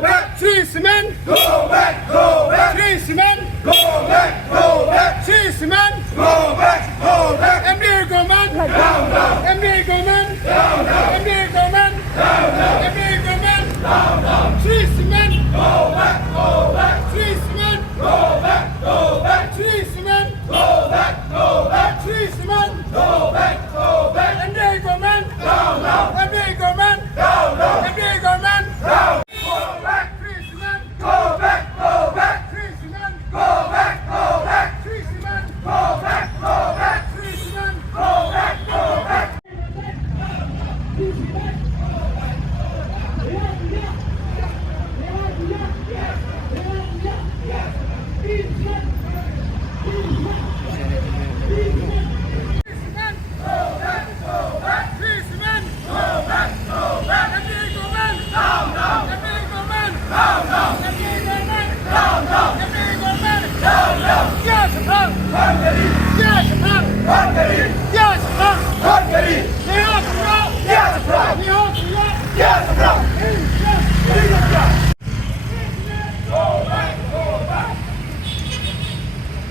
back. Shree cement. Go back. Go back. Shree cement. Go back. Go back. Shree cement. Go back. Go back. MD government. Down, down. MD government. Down, down. MD government. Down, down. MD government. Down, down. Shree cement. Go back. Go back. Shree cement. Go back. Go back. Shree cement. Go back. Go back. Shree cement. Go back. Go back. MD government. Down, down. MD government. Down, down. MD government. Down. Go back. Shree cement. Go back. Go back. Shree cement. Go back. Go back. Shree cement. Go back. Go back. Shree cement. Go back. Go back. Shree cement. Go back. Go back. MD government. Down, down. MD government. Down, down. MD government. Down, down. MD government. Down, down. Yes, sir. Hungary. Yes, sir. Hungary. Yes, sir. Hungary. Yes, sir. Yes, bro. Yes, bro. Yes, bro. Go back. Go back.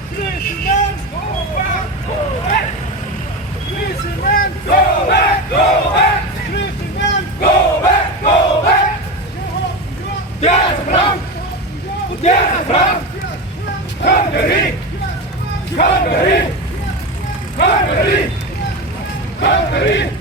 Shree cement. Go back. Go back. Shree cement. Go back. Go back. Shree cement. Go back. Go back. Yes, bro. Yes, bro. Hungary. Hungary. Hungary. Hungary.